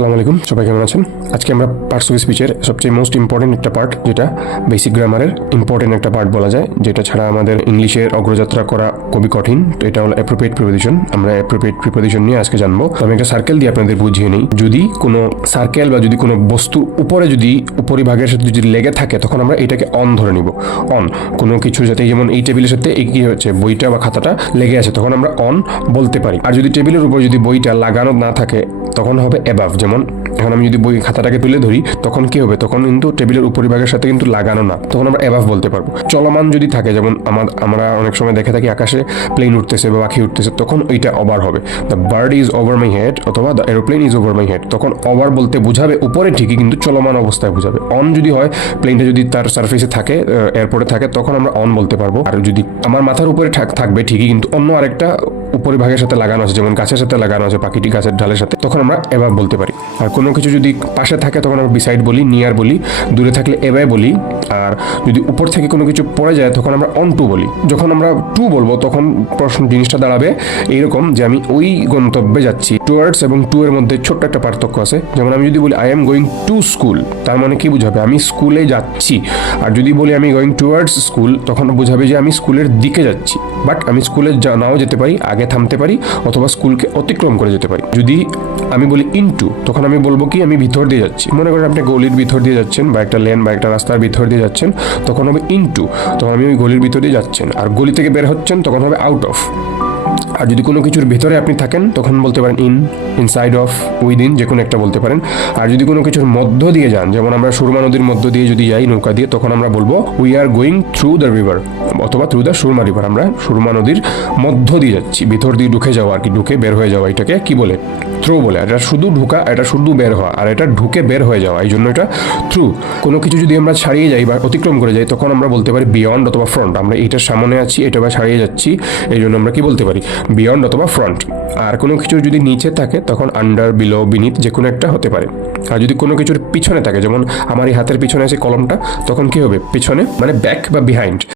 আসসালামু আলাইকুম, সবাই কেমন আছেন? আজকে আমরা পার্টস অফ স্পিচের সবচেয়ে মোস্ট ইম্পর্টেন্ট একটা পার্ট যেটা বেসিক গ্রামারের ইম্পর্টেন্ট একটা পার্ট বলা যায়, যেটা ছাড়া আমাদের ইংলিশের অগ্রযাত্রা করা খুবই কঠিন। তো এটা হলো অ্যাপ্রোপ্রিয়েট প্রিপোজিশন আমরা অ্যাপ্রোপ্রিয়েট প্রিপোজিশন নিয়ে আজকে জানব। আমি একটা সার্কেল দিয়ে আপনাদের বুঝিয়ে নিই। যদি কোনো সার্কেল বা যদি কোনো বস্তুর উপরে যদি উপরিভাগের সাথে যদি লেগে থাকে, তখন আমরা এটাকে অন ধরে নিব। অন কোনো কিছু যাতে যেমন এই টেবিলের সাথে কি হচ্ছে, বইটা বা খাতাটা লেগে আছে, তখন আমরা অন বলতে পারি। আর যদি টেবিলের উপর যদি বইটা লাগানো না থাকে, তখন হবে অ্যাবাভ যেমন এখন আমি যদি বই খাতাটাকে তুলে ধরি, তখন কি হবে? তখন কিন্তু টেবিলের উপরিভাগের সাথে কিন্তু লাগানো না। তখন আমরা অ্যাবাভ বলতে পারব। চলমান যদি থাকে, যেমন আমার, আমরা অনেক সময় দেখে থাকি আকাশে প্লেন উঠতেছে বা পাখি উঠতেছে, তখন ওইটা ওভার হবে। The bird is over my head অথবা the aeroplane is over my head তখন ওভার বলতে বোঝাবে, উপরে ঠিকই কিন্তু চলমান অবস্থায় বোঝাবে। অন যদি হয় প্লেনটা যদি তার সার্ফেসে থাকে এয়ারপোর্টে থাকে, তখন আমরা অন বলতে পারব। আর যদি আমার মাথার উপরে থাক- থাকবে ঠিকই কিন্তু অন্য আরেকটা উপরিভাগের সাথে লাগানো আছে, যেমন গাছের সাথে লাগানো আছে, পাখিটি গাছের ঢালের সাথে, তখন আমরা এবার বলতে পারি। আর কোনো কিছু যদি পাশে থাকে, তখন আমরা বিসাইড বলি নিয়ার বলি, দূরে থাকলে এবাই বলি। আর যদি উপর থেকে কোনো কিছু পড়ে যায়, তখন আমরা অন টু বলি। যখন আমরা টু বলব, তখন প্রশ্ন জিনিসটা দাঁড়াবে এইরকম যে আমি ওই গন্তব্যে যাচ্ছি। টুয়ার্ডস এবং টু এর মধ্যে ছোট্ট একটা পার্থক্য আছে। যেমন আমি যদি বলি I am going to school তার মানে কি বুঝাবে? আমি স্কুলে যাচ্ছি। আর যদি বলি আমি গোয়িং টুয়ার্ডস স্কুল তখন বোঝাবে যে আমি স্কুলের দিকে যাচ্ছি। বাট আমি স্কুলে নাও যেতে পারি, আগে থামতে পারি অথবা স্কুলকে অতিক্রম করে যেতে পারি। যদি আমি বলি ইনটু তখন আমি বলব কি, আমি ভিতর দিয়ে যাচ্ছি। মনে করেন আপনি গলির ভিতর দিয়ে যাচ্ছেন বা একটা লেন বা একটা রাস্তার ভিতর দিয়ে যাচ্ছেন, তখন হবে ইনটু তখন আমি ওই গলির ভিতর দিয়ে যাচ্ছেন। আর গলি থেকে বের হচ্ছেন, তখন হবে আউট অফ আর যদি কোনো কিছুর ভেতরে আপনি থাকেন, তখন বলতে পারেন ইন ইনসাইড অফ উইদিন যে কোনো একটা বলতে পারেন। আর যদি কোনো কিছুর মধ্য দিয়ে যান, যেমন আমরা সুরমা নদীর মধ্য দিয়ে যদি যাই, নৌকা দিয়ে, তখন আমরা বলব we are going through the river অথবা থ্রু দ্য সুরমা রিভার আমরা সুরমা নদীর মধ্য দিয়ে যাচ্ছি, ভিতর দিয়ে ঢুকে যাওয়া আর কি, ঢুকে বের হয়ে যাওয়া, এটাকে কি বলে? থ্রু বলে। এটা শুধু ঢুকা, এটা শুধু বের হওয়া, আর এটা ঢুকে বের হয়ে যাওয়া এই জন্য এটা থ্রু কোনো কিছু যদি আমরা ছাড়িয়ে যাই বা অতিক্রম করে যাই, তখন আমরা বলতে পারি বিয়ন্ড অথবা ফ্রন্ট আমরা এটার সামনে আছি, এটা বা ছাড়িয়ে যাচ্ছি এই জন্য আমরা কি বলতে পারি? বিয়ন্ড অথবা ফ্রন্ট আর কোনো কিছুর যদি নিচে থাকে, তখন আন্ডার বিলো বিনিত যে কোনো একটা হতে পারে। আর যদি কোনো কিছুর পিছনে থাকে, যেমন আমার এই হাতের পিছনে আছে কলমটা, তখন কি হবে? পিছনে মানে ব্যাক বা বিহাইন্ড